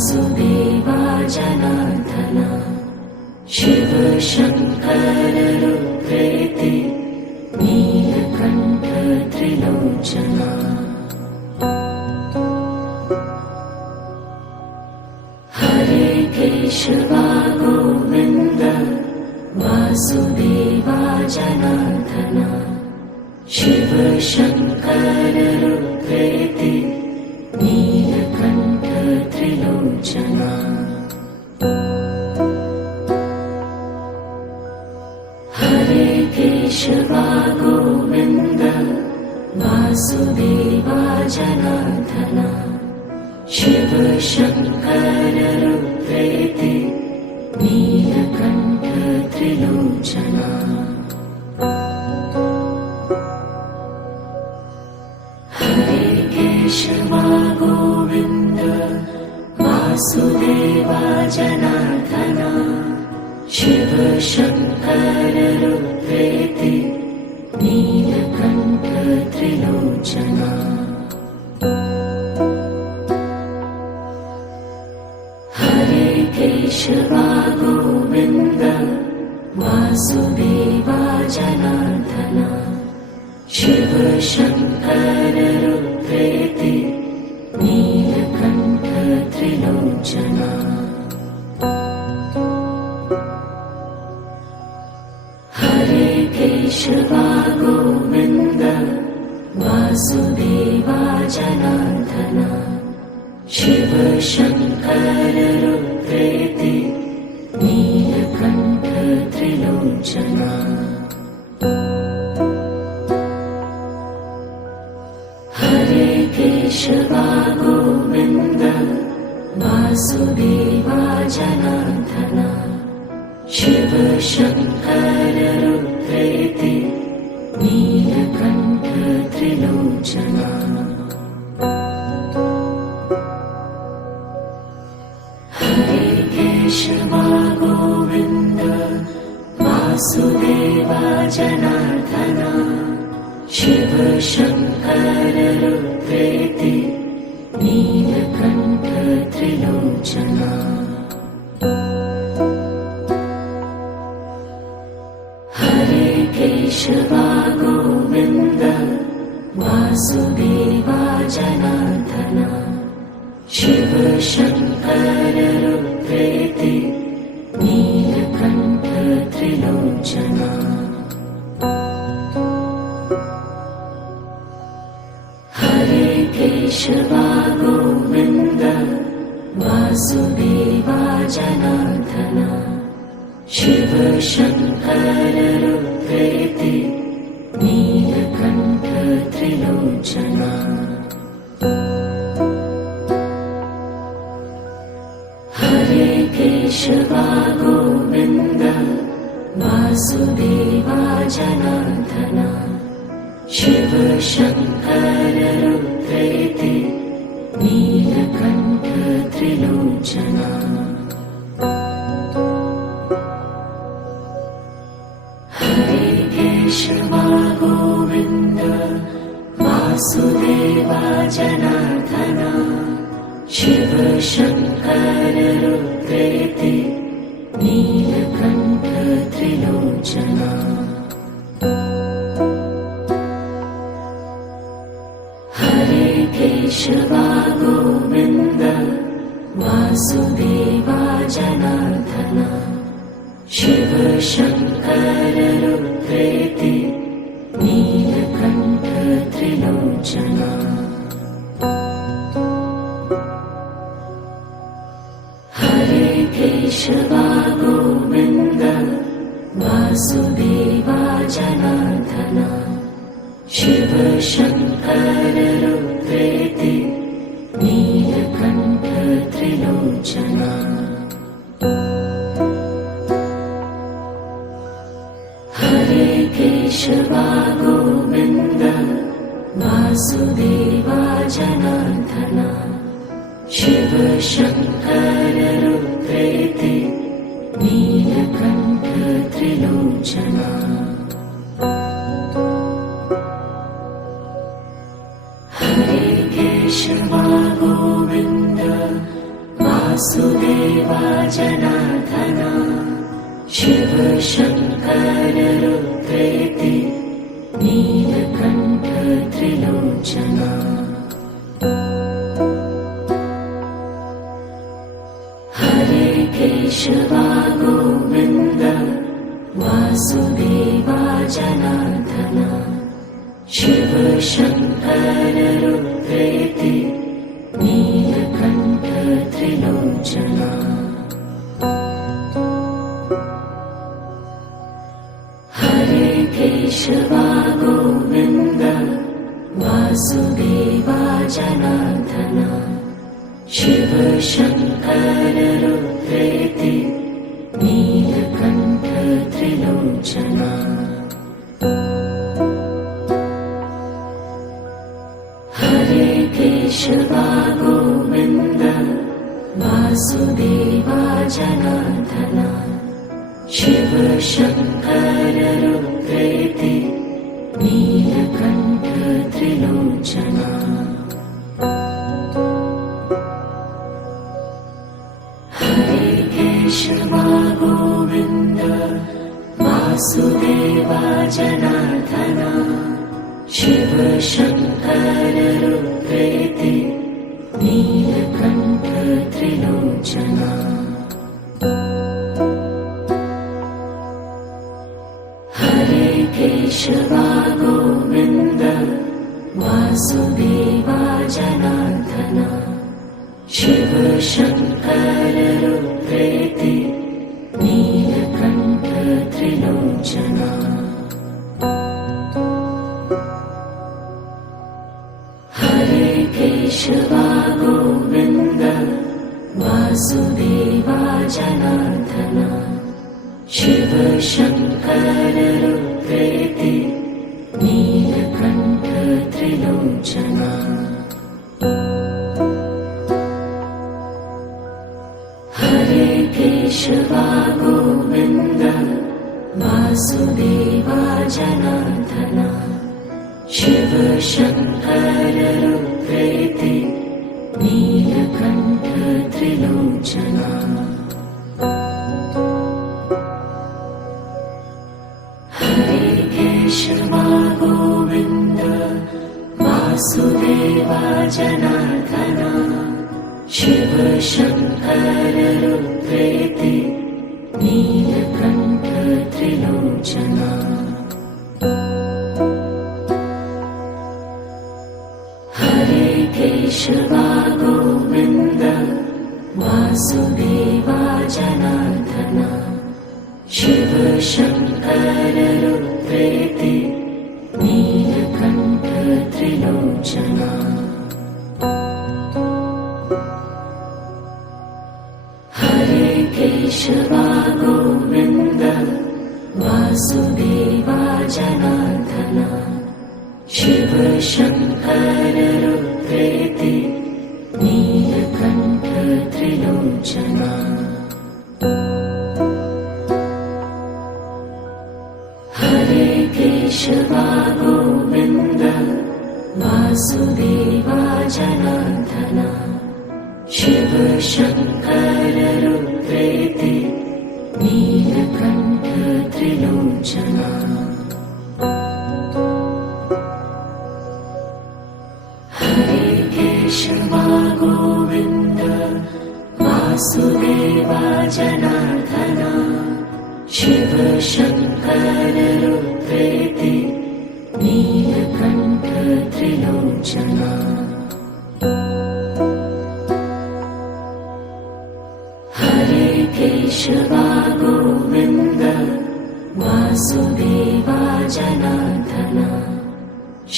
Vasudeva Janardan Shiv Shankar रुद्रेति Neelkanth Trilochana Hare Keshwa Govind Vasudeva Janardan Shiv Shankar रुद्रेति Neelkanth Trilochana Hare Keshwa Govind Vasudeva Janardan Shiv Shankar रुद्रेति Neelkanth Trilochana Hare Keshwa Govind Vasudeva Janardan Shiv Shankar रुद्रेति Neelkanth Trilochana Hare Keshwa Govind Vasudeva Janardan Shiv Shankar रुद्रेति Neelkanth Trilochana Hare Keshwa Govind Vasudeva Janardan Shiv Shankar रुद्रेति Neelkanth Trilochana Hare Keshwa Govind Vasudeva Janardan Shiv Shankar रुद्रेति Neelkanth Trilochana Hare Keshwa Govind Vasudeva Janardan Shiv Shankar रुद्रेति Neelkanth Trilochana Hare Keshwa Govind Vasudeva Janardan Shiv Shankar रुद्रेति Neelkanth Trilochana Hare Keshwa Govind Vasudeva Janardan Shiv Shankar रुद्रेति Neelkanth Trilochana Hare Keshwa Govind Vasudeva Janardan Shiv Shankar रुद्रेति Neelkanth Trilochana Hare Keshwa Govind Vasudeva Janardan Shiv Shankar रुद्रेति Neelkanth Trilochana Hare Keshwa Govind Vasudeva Janardan Shiv Shankar रुद्रेति Neelkanth Trilochana Hare Keshwa Govind Vasudeva Janardan Shiv Shankar रुद्रेति Neelkanth Trilochana Hare Keshwa Govind Vasudeva Janardan Shiv Shankar रुद्रेति Neelkanth Trilochana Hare Keshwa Govind Vasudeva जनार्दना Shiv Shankar रुद्रेति Neelkanth Trilochana Hare Keshwa Govind Vasudeva जनार्दना Shiv Shankar रुद्रेति Neelkanth Trilochana Hare Keshwa Govind Vasudeva जनार्दना Shiv Shankar रुद्रेति Neelkanth Trilochana Hare Keshwa Govind Vasudeva जनार्दना Shiv Shankar रुद्रेति Neelkanth Trilochana Hare Keshwa Govind Vasudeva जनार्दना Shiv Shankar रुद्रेति Neelkanth Trilochana Hare Keshwa Govind Vasudeva जनार्दना Shiv Shankar रुद्रेति Neelkanth Trilochana Hare Keshwa Govind Vasudeva जनार्दना Shiv Shankar रुद्रेति Neelkanth Trilochana Hare Keshwa Govind Vasudeva जनार्दना Shiv Shankar रुद्रेति Neelkanth Trilochana Hare Keshwa Govind Vasudeva जनार्दना Shiv Shankar रुद्रेति Neelkanth Trilochana Hare Keshwa Govind Vasudeva जनार्दना Shiv Shankar रुद्रेति Neelkanth Trilochana Hare Keshwa Govind Vasudeva जनार्दना Shiv Shankar रुद्रेति Neelkanth Trilochana Hare Keshwa Govind Vasudeva जनार्दना Shiv Shankar रुद्रेति Neelkanth Trilochana Hare Keshwa Govind Vasudeva जनार्दना Shiv Shankar रुद्रेति Neelkanth Trilochana Hare Keshwa Govind Vasudeva जनार्दना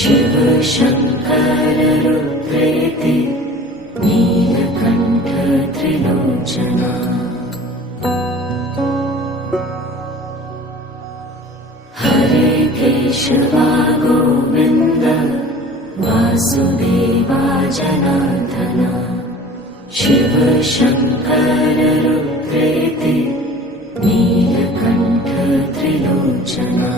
Shiv Shankar रुद्रेति Neelkanth Trilochana Hare Keshwa Govind Vasudeva जनार्दना Shiv Shankar रुद्रेति Neelkanth Trilochana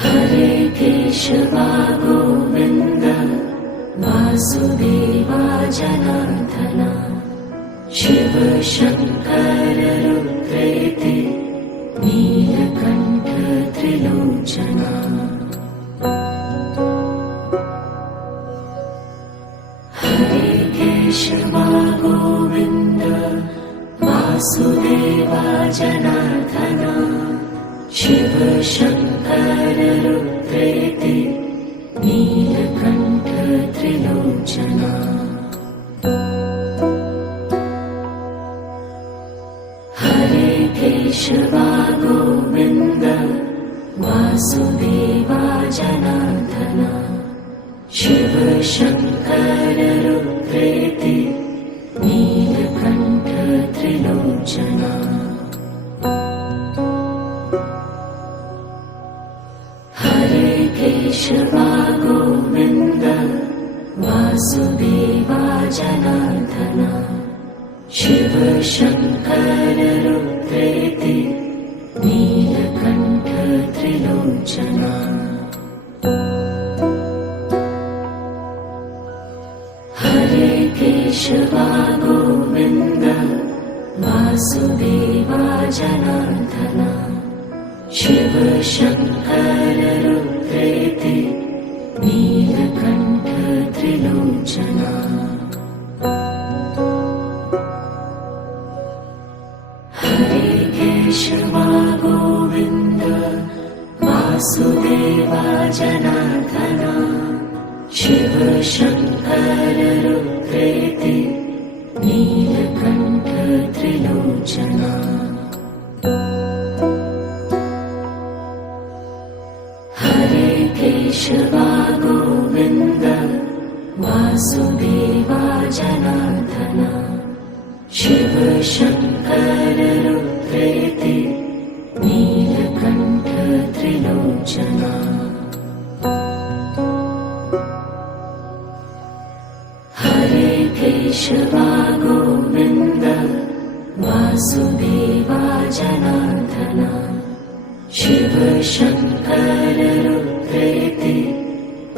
Hare Keshwa Govind Vasudeva जनार्दना Shiv Shankar रुद्रेति Neelkanth Trilochana Hare Keshwa Govind Vasudeva जनार्दना Shiv Shankar रुद्रेति Neelkanth Trilochana Hare Keshwa Govind Vasudeva जनार्दना Shiv Shankar रुद्रेति Neelkanth Trilochana Hare Keshwa Govind Vasudeva जनार्दना Shiv Shankar रुद्रेति Neelkanth Trilochana Hare Keshwa Govind Vasudeva जनार्दना Shiv Shankar रुद्रेति Neelkanth Trilochana Hare Keshwa Govind Vasudeva जनार्दना Shiv Shankar रुद्रेति Neelkanth Trilochana Hare Keshwa Govind Vasudeva जनार्दना Shiv Shankar रुद्रेति Neelkanth Trilochana Hare Keshwa Govind Vasudeva जनार्दना Shiv Shankar रुद्रेति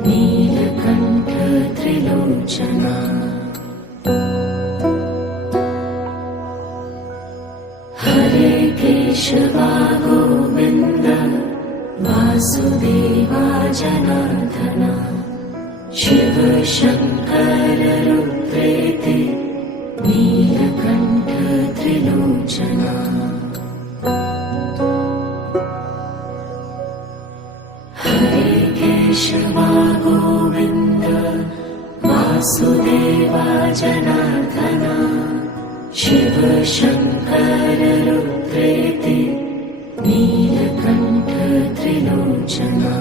Neelkanth Trilochana Hare Keshwa Govind Vasudeva जनार्दना Shiv Shankar रुद्रेति Neelkanth Trilochana Hare Keshwa Govind Vasudeva जनार्दना Shiv Shankar रुद्रेति Neelkanth Trilochana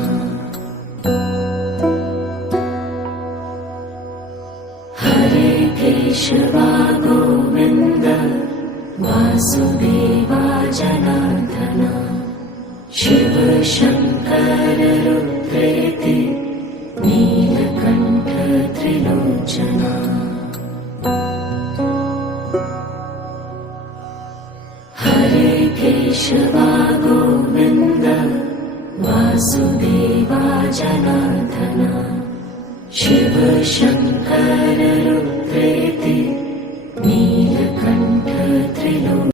Hare Keshwa Govind Vasudeva जनार्दना Shiv Shankar रुद्रेति Neelkanth Trilochana Hare Keshwa Govind Vasudeva जनार्दना Shiv Shankar रुद्रेति